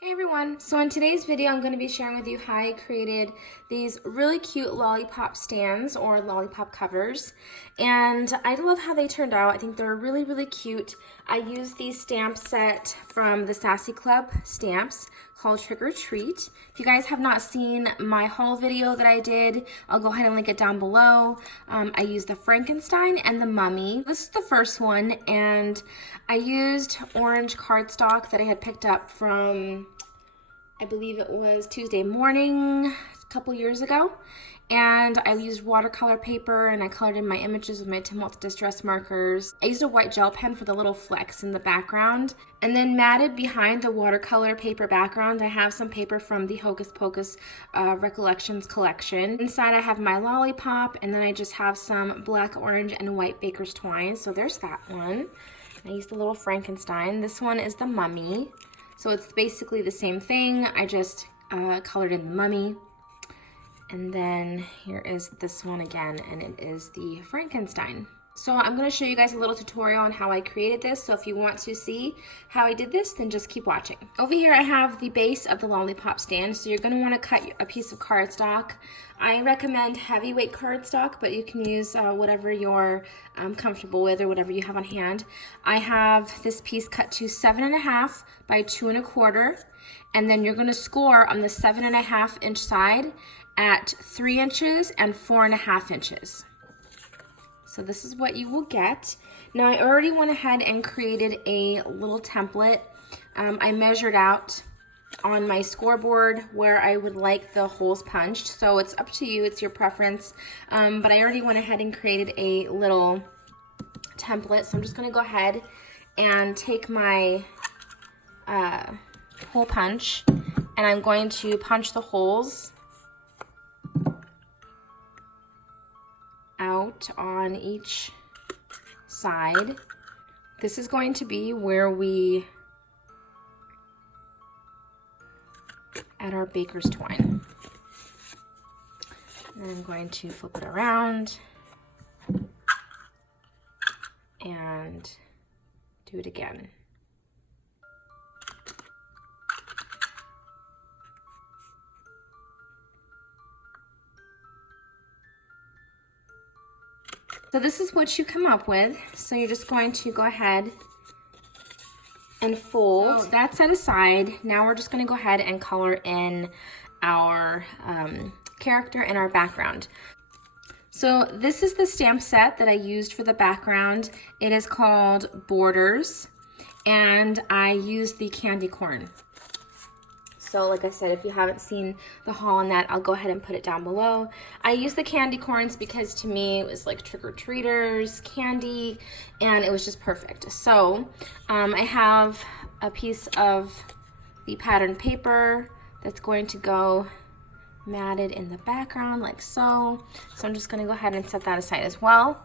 Hey everyone, so in today's video I'm going to be sharing with you how I created these really cute lollipop stands or lollipop covers, and I love how they turned out. I think they're really cute. I used these stamp set from the Sassy Club stamps called Trick or Treat. If you guys have not seen my haul video that I did, I'll go ahead and link it down below. I used the Frankenstein and the Mummy. This is the first one, and I used orange cardstock that I had picked up from, I believe it was Tuesday Morning a couple years ago. And I used watercolor paper and I colored in my images with my Timoltz Distress markers. I used a white gel pen for the little flecks in the background. And then matted behind the watercolor paper background, I have some paper from the Hocus Pocus Recollections collection. Inside I have my lollipop, and then I just have some black, orange, and white baker's twine. So there's that one. I used the little Frankenstein. This one is the Mummy. So it's basically the same thing. I just colored in the Mummy. And then here is this one again, and it is the Frankenstein. So I'm going to show you guys a little tutorial on how I created this. So if you want to see how I did this, then just keep watching. Over here I have the base of the lollipop stand. So you're going to want to cut a piece of cardstock. I recommend heavyweight cardstock, but you can use whatever you're comfortable with or whatever you have on hand. I have this piece cut to 7.5 by 2 1/4, and then you're going to score on the 7.5 inch side at 3 inches and 4.5 inches. So this is what you will get. Now I already went ahead and created a little template. I measured out on my scoreboard where I would like the holes punched. So it's up to you, it's your preference. But I already went ahead and created a little template. So I'm just gonna go ahead and take my hole punch, and I'm going to punch the holes out on each side. This is going to be where we add our baker's twine. And I'm going to flip it around and do it again. So this is what you come up with. So you're just going to go ahead and fold. So that's set aside. Now we're just going to go ahead and color in our character and our background. So this is the stamp set that I used for the background. It is called Borders, and I used the candy corn. So like I said, if you haven't seen the haul on that, I'll go ahead and put it down below. I use the candy corns because to me it was like trick-or-treaters, candy, and it was just perfect. So I have a piece of the patterned paper that's going to go matted in the background like so. So I'm just gonna go ahead and set that aside as well.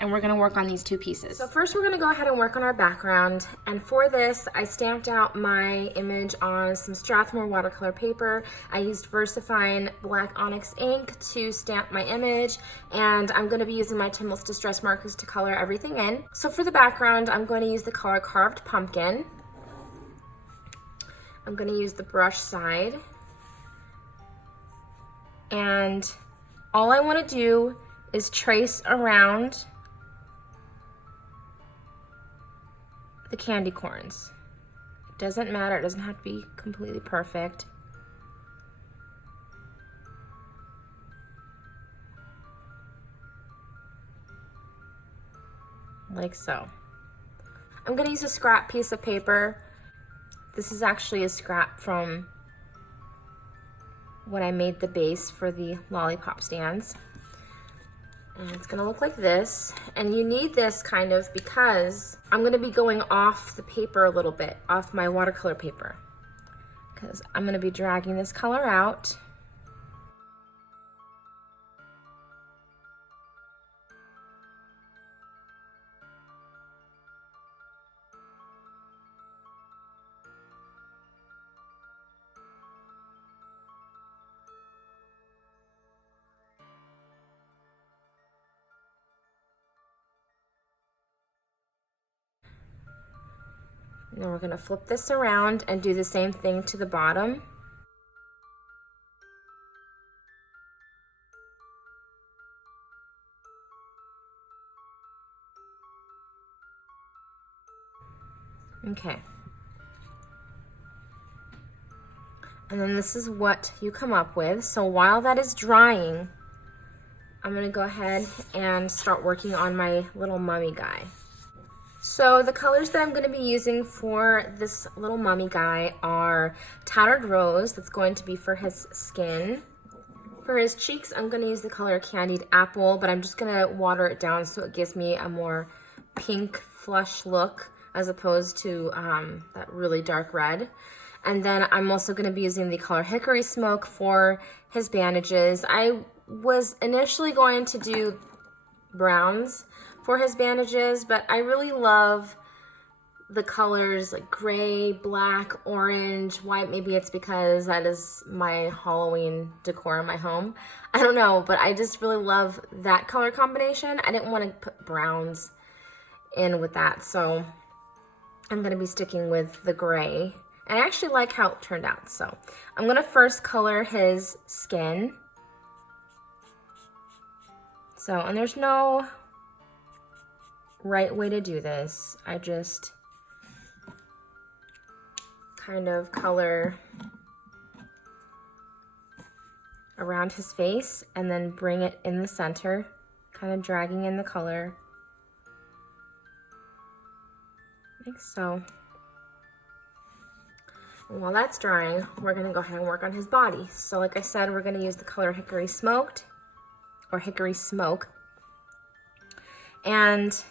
And we're gonna work on these two pieces. So first we're gonna go ahead and work on our background. And for this, I stamped out my image on some Strathmore watercolor paper. I used VersaFine black onyx ink to stamp my image. And I'm gonna be using my Timoltz Distress markers to color everything in. So for the background, I'm going to use the color Carved Pumpkin. I'm gonna use the brush side. And all I wanna do is trace around the candy corns. It doesn't matter, it doesn't have to be completely perfect. Like so. I'm gonna use a scrap piece of paper. This is actually a scrap from when I made the base for the lollipop stands. And it's gonna look like this. And you need this kind of because I'm gonna be going off the paper a little bit, off my watercolor paper, because I'm gonna be dragging this color out. And then we're gonna flip this around and do the same thing to the bottom. Okay. And then this is what you come up with. So while that is drying, I'm gonna go ahead and start working on my little mummy guy. So the colors that I'm gonna be using for this little mummy guy are Tattered Rose, that's going to be for his skin. For his cheeks, I'm gonna use the color Candied Apple, but I'm just gonna water it down so it gives me a more pink flush look as opposed to that really dark red. And then I'm also gonna be using the color Hickory Smoke for his bandages. I was initially going to do browns for his bandages, but I really love the colors like gray, black, orange, white. Maybe it's because that is my Halloween decor in my home. I don't know, but I just really love that color combination. I didn't want to put browns in with that, so I'm gonna be sticking with the gray. And I actually like how it turned out. So I'm gonna first color his skin. So, and there's no right way to do this. I just kind of color around his face and then bring it in the center, kind of dragging in the color, like so. And while that's drying, we're gonna go ahead and work on his body. So like I said, we're gonna use the color Hickory Smoked, or Hickory Smoke. And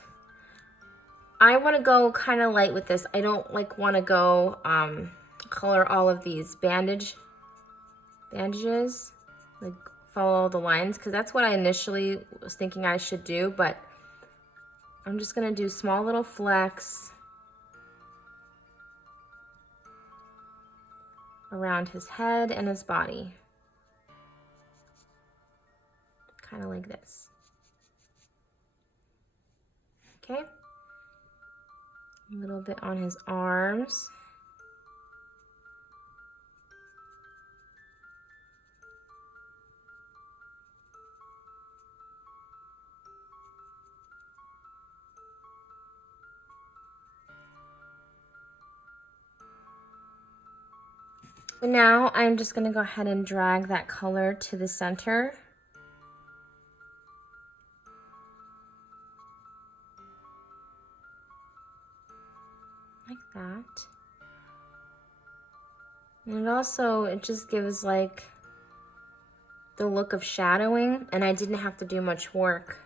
I want to go kind of light with this. I don't like want to go color all of these bandages, like follow the lines, because that's what I initially was thinking I should do, but I'm just going to do small little flecks around his head and his body. Kind of like this. Okay. A little bit on his arms. And now I'm just going to go ahead and drag that color to the center. Like that. And it just gives like the look of shadowing, and I didn't have to do much work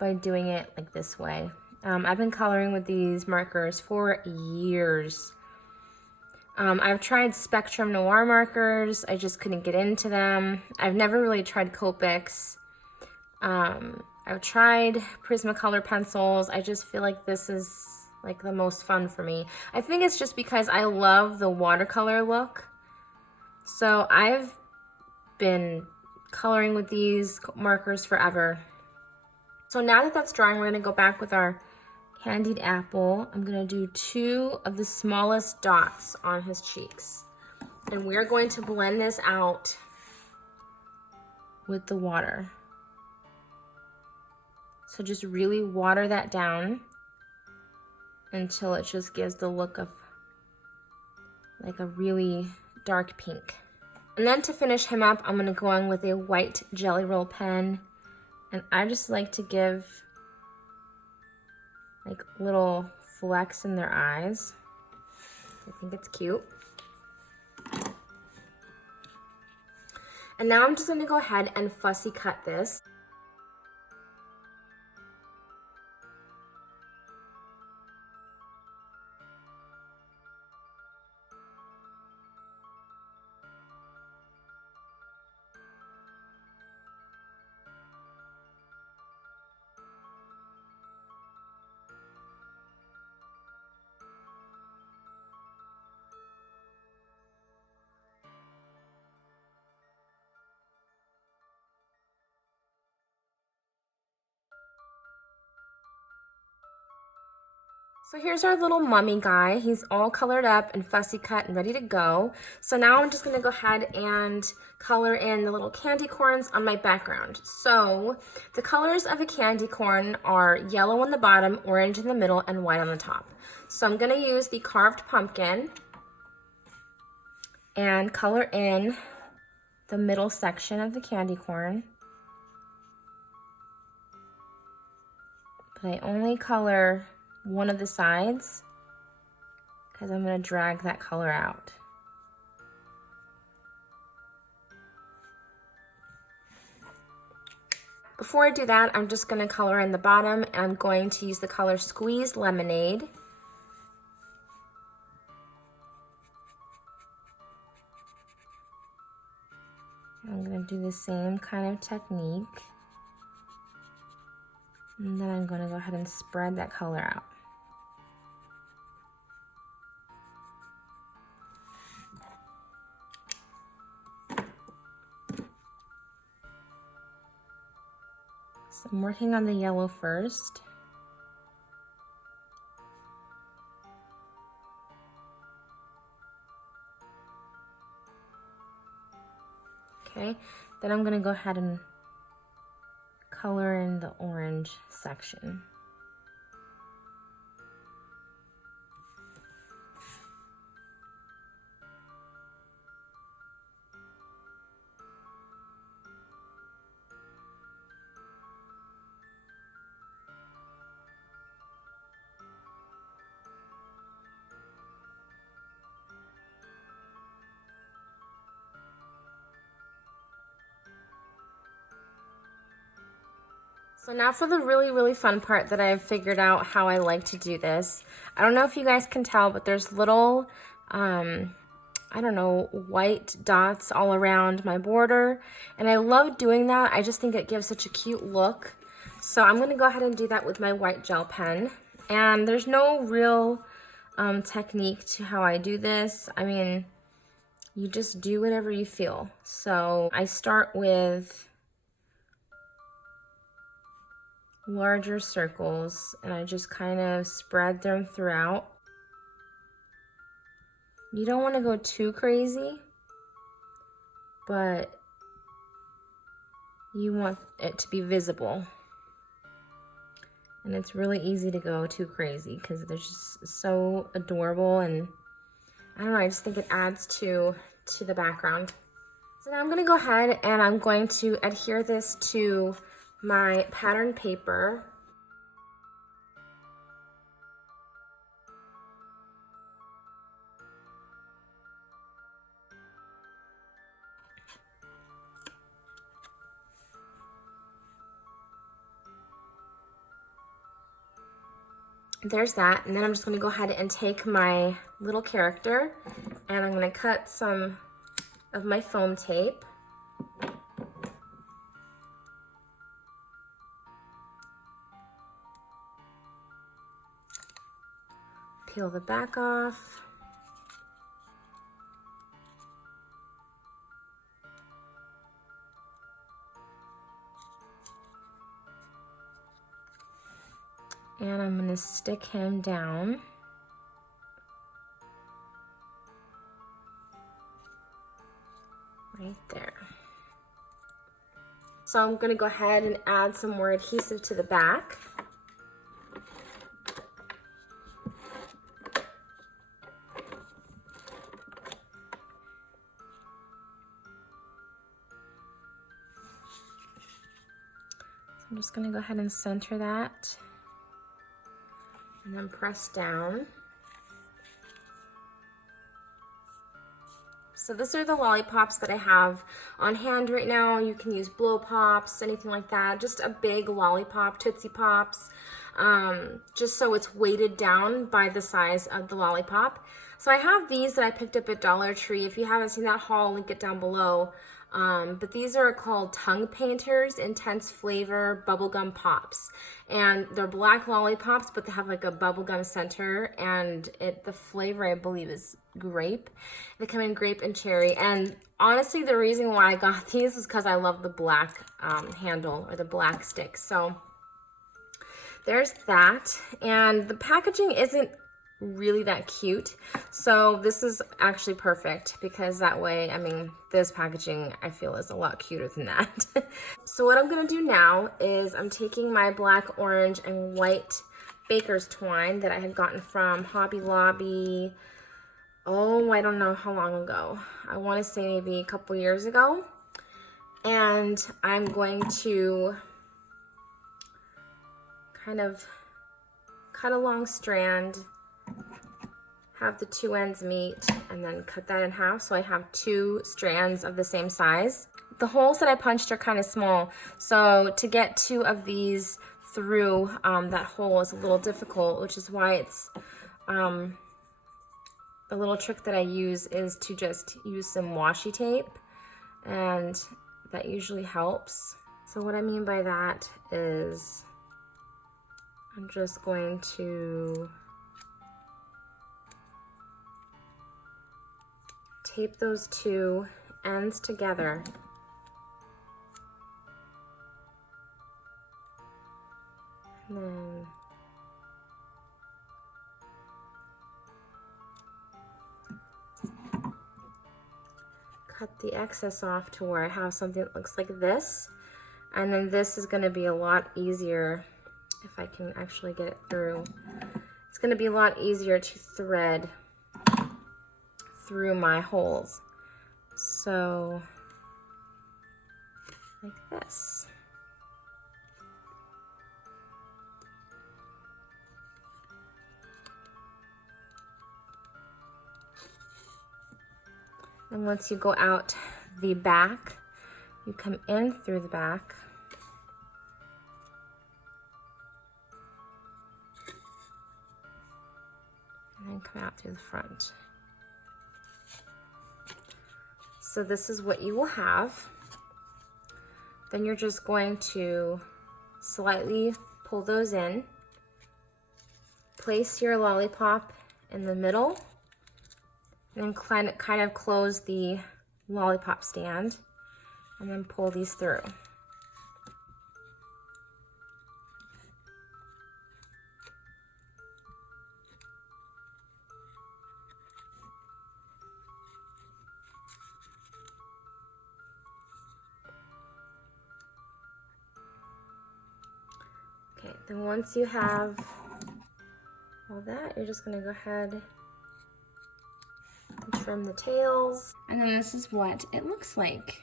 by doing it like this way. I've been coloring with these markers for years. I've tried Spectrum Noir markers. I just couldn't get into them. I've never really tried Copics. I've tried Prismacolor pencils. I just feel like this is like the most fun for me. I think it's just because I love the watercolor look. So I've been coloring with these markers forever. So now that that's drying, we're gonna go back with our Candied Apple. I'm gonna do 2 of the smallest dots on his cheeks. And we're going to blend this out with the water. So just really water that down until it just gives the look of like a really dark pink. And then to finish him up, I'm gonna go on with a white Jelly Roll pen. And I just like to give like little flecks in their eyes. I think it's cute. And now I'm just gonna go ahead and fussy cut this. So here's our little mummy guy. He's all colored up and fussy cut and ready to go. So now I'm just gonna go ahead and color in the little candy corns on my background. So the colors of a candy corn are yellow on the bottom, orange in the middle, and white on the top. So I'm gonna use the carved pumpkin and color in the middle section of the candy corn. But I only color one of the sides because I'm going to drag that color out. Before I do that, I'm just going to color in the bottom, and I'm going to use the color Squeeze Lemonade. I'm going to do the same kind of technique. And then I'm going to go ahead and spread that color out. So I'm working on the yellow first. Okay, then I'm going to go ahead and color in the orange section. So now for the really fun part that I've figured out how I like to do this. I don't know if you guys can tell, but there's little, I don't know, white dots all around my border. And I love doing that. I just think it gives such a cute look. So I'm gonna go ahead and do that with my white gel pen. And there's no real technique to how I do this. I mean, you just do whatever you feel. So I start with larger circles, and I just kind of spread them throughout. You don't want to go too crazy, but you want it to be visible. And it's really easy to go too crazy because they're just so adorable, and I don't know, I just think it adds to the background. So now I'm going to go ahead and I'm going to adhere this to my pattern paper. There's that, and then I'm just going to go ahead and take my little character and I'm going to cut some of my foam tape. Peel the back off. And I'm going to stick him down. Right there. So I'm going to go ahead and add some more adhesive to the back. I'm just going to go ahead and center that and then press down. So these are the lollipops that I have on hand right now. You can use blow pops, anything like that. Just a big lollipop, Tootsie Pops, just so it's weighted down by the size of the lollipop. So I have these that I picked up at Dollar Tree. If you haven't seen that haul, I'll link it down below. But these are called Tongue Painters Intense Flavor Bubblegum Pops. And they're black lollipops, but they have like a bubblegum center. And the flavor, I believe, is grape. They come in grape and cherry. And honestly, the reason why I got these is because I love the black handle or the black stick. So there's that. And the packaging isn't really that cute. So this is actually perfect because that way, I mean, this packaging I feel is a lot cuter than that. So what I'm gonna do now is I'm taking my black, orange, and white baker's twine that I had gotten from Hobby Lobby, oh, I don't know how long ago. I wanna say maybe a couple years ago. And I'm going to kind of cut a long strand, have the two ends meet, and then cut that in half so I have two strands of the same size. The holes that I punched are kind of small, so to get two of these through that hole is a little difficult, which is why it's the little trick that I use is to just use some washi tape, and that usually helps. So what I mean by that is I'm just going to tape those two ends together. And then cut the excess off to where I have something that looks like this. And then this is going to be a lot easier if I can actually get it through. It's going to be a lot easier to thread through my holes. So, like this. And once you go out the back, you come in through the back. And then come out through the front. So this is what you will have. Then you're just going to slightly pull those in. Place your lollipop in the middle. And then kind of close the lollipop stand. And then pull these through. Okay, then once you have all that, you're just gonna go ahead and trim the tails. And then this is what it looks like.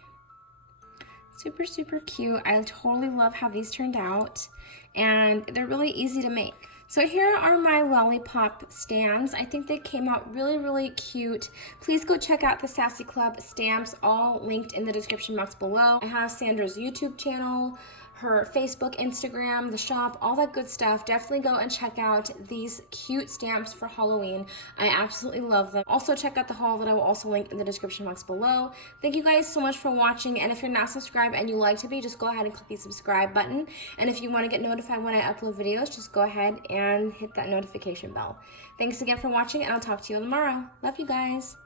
Super, super cute. I totally love how these turned out, and they're really easy to make. So here are my lollipop stands. I think they came out really, really cute. Please go check out the Sassy Club stamps, all linked in the description box below. I have Sandra's YouTube channel, her Facebook, Instagram, the shop, all that good stuff. Definitely go and check out these cute stamps for Halloween. I absolutely love them. Also check out the haul that I will also link in the description box below. Thank you guys so much for watching, and if you're not subscribed and you like to be, just go ahead and click the subscribe button. And if you want to get notified when I upload videos, just go ahead and hit that notification bell. Thanks again for watching, and I'll talk to you tomorrow. Love you guys.